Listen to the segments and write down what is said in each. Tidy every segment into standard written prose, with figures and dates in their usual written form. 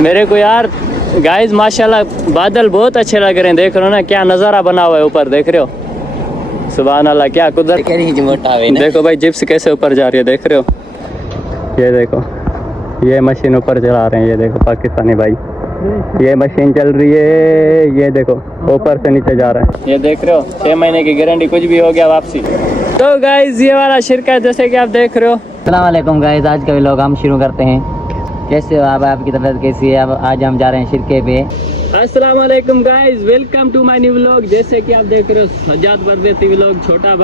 मेरे को यार गाइस माशाल्लाह बादल बहुत अच्छे लग रहे हैं। देख रहे हो ना क्या नज़ारा बना हुआ है ऊपर, देख रहे हो। सुभान अल्लाह क्या कुदरत। देखो भाई जिप्स कैसे ऊपर जा रही है, देख रहे हो। ये देखो ये मशीन ऊपर चला रहे हैं, ये देखो पाकिस्तानी भाई, ये मशीन चल रही है, ये देखो ऊपर से नीचे जा रहा है। ये देख रहे हो 6 महीने की गारंटी, कुछ भी हो गया वापसी। तो गाइस ये वाला शिरका जैसे कि आप देख रहे हो। अस्सलाम वालेकुम गाइस, आज का व्लॉग हम शुरू करते हैं। कैसे हो आप, आपकी तबीयत कैसी है? अब आज हम जा रहे हैं शिरके पे। अस्सलाम वालेकुम guys, welcome to my new vlog. जैसे कि आप देख रहे हो सज्जाद परदेसी व्लॉग, छोटा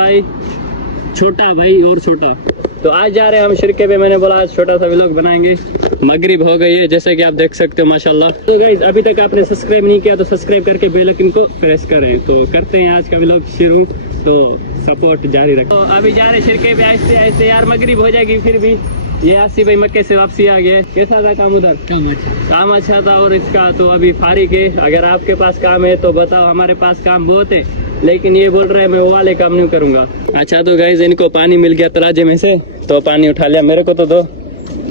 भाई और छोटा। तो आज जा रहे हैं हम शिरके पे। मैंने बोला आज छोटा सा व्लॉग बनाएंगे। मगरिब हो गई है जैसे कि आप देख सकते हो माशाल्लाह। तो गाइस अभी तक आपने सब्सक्राइब नहीं किया तो सब्सक्राइब करके बेल आइकन को प्रेस करें। तो करते हैं आज का व्लॉग शुरू, तो सपोर्ट जारी रखें। तो अभी जा रहे शिरके पे आहिस्ते आहिस्ते। यार मगरिब हो जाएगी फिर भी। ये आसी भाई मक्के से वापसी आ गया। कैसा था काम उधर? काम अच्छा था। और इसका तो अभी फारिग है। अगर आपके पास काम है तो बताओ, हमारे पास काम बहुत है, लेकिन ये बोल रहे हैं मैं वो वाले काम नहीं करूँगा। अच्छा तो गाइस इनको पानी मिल गया तराजे में से, तो पानी उठा लिया। मेरे को तो दो,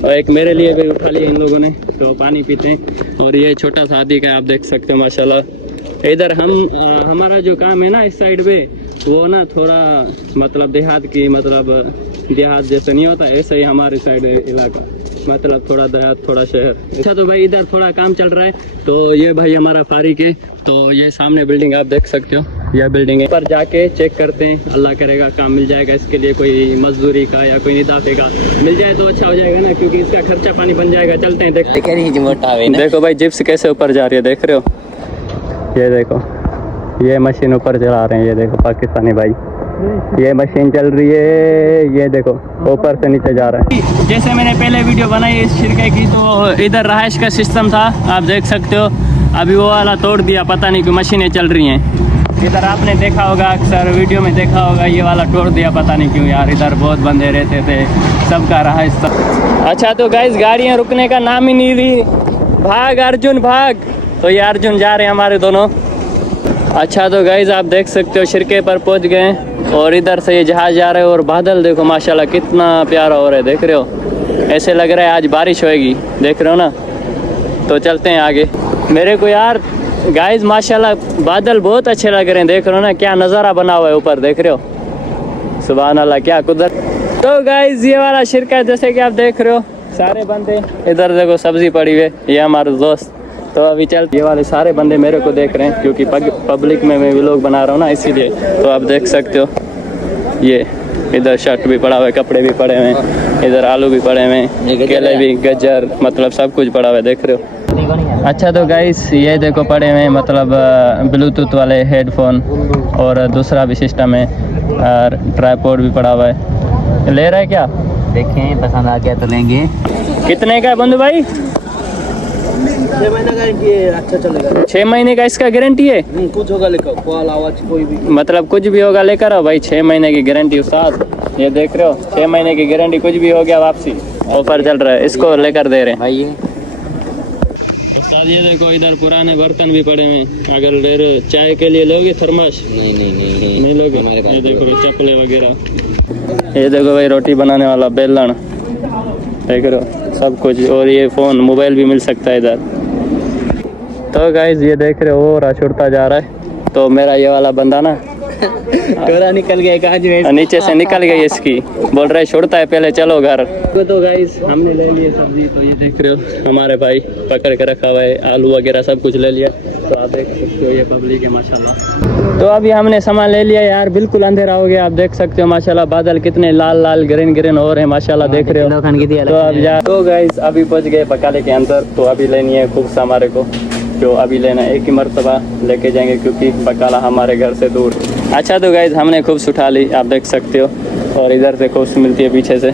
और एक मेरे लिए भी उठा लिया इन लोगों ने। तो पानी पीते हैं। और ये छोटा सा आदि का आप देख सकते हो माशाल्लाह। इधर हमारा जो काम है ना इस साइड पे, वो ना थोड़ा मतलब देहात की, मतलब देहात जैसे नहीं होता ऐसे ही हमारे साइड इलाका, मतलब थोड़ा देहात थोड़ा शहर। अच्छा तो भाई इधर थोड़ा काम चल रहा है। तो ये भाई हमारा फारिक है। तो ये सामने बिल्डिंग आप देख सकते हो, यह बिल्डिंग है। पर जाके चेक करते हैं, अल्लाह करेगा काम मिल जाएगा। इसके लिए कोई मजदूरी का या कोई इजाफे का मिल जाए तो अच्छा हो जाएगा ना, क्योंकि इसका खर्चा पानी बन जाएगा। चलते हैं देखो भाई जिप्स कैसे ऊपर जा रही है, देख रहे हो। ये देखो ये मशीन ऊपर चला रहे हैं, ये देखो पाकिस्तानी भाई, ये मशीन चल रही है, ये देखो ऊपर से नीचे जा रहा है। जैसे मैंने पहले वीडियो बनाई इस शिरके की, तो इधर रहाइश का सिस्टम था, आप देख सकते हो। अभी वो वाला तोड़ दिया, पता नहीं क्यों मशीनें चल रही हैं। इधर आपने देखा होगा, अक्सर वीडियो में देखा होगा, ये वाला तोड़ दिया, पता नहीं क्यों यार। इधर बहुत बंदे रहते थे, सबका रहाइश था। अच्छा तो गाइस गाड़ियाँ रुकने का नाम ही नहीं ली। भाग अर्जुन भाग। तो ये अर्जुन जा रहे हैं हमारे दोनों। अच्छा तो गाइस आप देख सकते हो शिरके पर पहुंच गए। और इधर से ये जहाज जा रहे हैं। और बादल देखो माशाल्लाह कितना प्यारा हो रहा है, देख रहे हो। ऐसे लग रहा है आज बारिश होएगी, देख रहे हो ना। तो चलते हैं आगे। मेरे को यार गाइस माशाल्लाह बादल बहुत अच्छे लग रहे हैं, देख रहे हो ना क्या नज़ारा बना हुआ है ऊपर, देख रहे हो। सुभान अल्लाह क्या कुदरत। तो गाइस ये वाला शिरका जैसे कि आप देख रहे हो, सारे बंदे इधर देखो सब्जी पड़ी हुई है, ये हमारे दोस्त। तो अभी चल, ये वाले सारे बंदे मेरे को देख रहे हैं, क्योंकि पब्लिक में मैं व्लॉग बना रहा हूँ ना, इसीलिए। तो आप देख सकते हो ये इधर शर्ट भी पड़ा हुआ है, कपड़े भी पड़े हुए हैं, इधर आलू भी पड़े हुए हैं, केले भी, गाजर, मतलब सब कुछ पड़ा हुआ है, देख रहे हो। अच्छा तो गाइस ये देखो पड़े हुए हैं, मतलब ब्लूटूथ वाले हेडफोन, और दूसरा भी सिस्टम है, और ट्राइपॉड भी पड़ा हुआ है। ले रहा है क्या? देखें पसंद आ गया तो लेंगे। कितने का है बंधु भाई? 6 महीने गारंटी है, अच्छा चलेगा। 6 महीने का इसका गारंटी है? कुछ होगा लेकर, कॉल आवाज कोई भी, मतलब कुछ भी होगा लेकर आओ भाई। 6 महीने की गारंटी उस्ताद, ये देख रहे हो 6 महीने की गारंटी, कुछ भी हो गया वापसी। ऑफर चल रहा है, इसको लेकर दे रहे हैं भाई। उस्ताद ये देखो इधर पुराने बर्तन भी पड़े हुए हैं, अगर ले रहे हो चाय के लिए लोगे थर्मस? नहीं लोगे। ये देखो चप्पलें वगैरह, ये देखो भाई रोटी बनाने वाला बेलन, देख रहे हो सब कुछ। और ये फ़ोन मोबाइल भी मिल सकता है इधर। तो गाइस ये देख रहे हो और छुड़ता जा रहा है। तो मेरा ये वाला बंदा ना डोरा निकल गया, नीचे से निकल गई इसकी, बोल रहा है छोड़ता है पहले चलो घर। तो गाइस हमने ले लिए सब्जी। तो ये देख रहे हो हमारे भाई पकड़ के रखा हुआ है, आलू वगैरह सब कुछ ले लिया। तो आप देख सकते हो ये पब्लिक है माशाल्लाह। तो अभी हमने सामान ले लिया यार, बिल्कुल अंधेरा हो गया, आप देख सकते हो माशाल्लाह। बादल कितने लाल लाल ग्रीन हो रहे हैं माशाल्लाह, देख रहे हो। तो अब तो गाइस अभी पहुंच गए बकाले के अंदर। तो अभी लेनी है खूब सा हमारे को, जो अभी लेना एक ही मरतबा लेके जाएंगे, क्योंकि बकाला हमारे घर से दूर। अच्छा तो गाइस हमने खूब्स उठा ली, आप देख सकते हो। और इधर से खूब्स मिलती है पीछे से।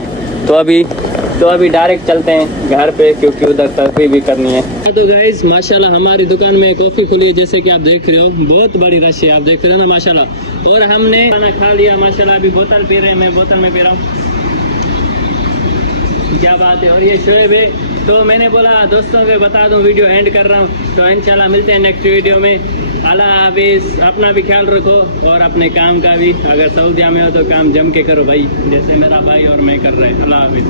तो अभी डायरेक्ट चलते हैं घर पे, क्योंकि उधर तरफी भी करनी है। तो गाइस माशाल्लाह हमारी दुकान में कॉफ़ी खुली है, जैसे कि आप देख रहे हो, बहुत बड़ी रश है, आप देख रहे हो ना माशाल्लाह। और हमने खाना खा लिया माशाल्लाह, अभी बोतल पी रहे हैं, मैं बोतल में पी रहा हूँ, क्या बात है। और ये शोएब है। तो मैंने बोला दोस्तों को बता दूं, वीडियो एंड कर रहा हूं। तो इंशाल्लाह मिलते हैं नेक्स्ट वीडियो में। अल्लाह हाफिज़। अपना भी ख्याल रखो और अपने काम का भी। अगर सऊदीया में हो तो काम जम के करो भाई, जैसे मेरा भाई और मैं कर रहे हैं। अल्लाह हाफिज़।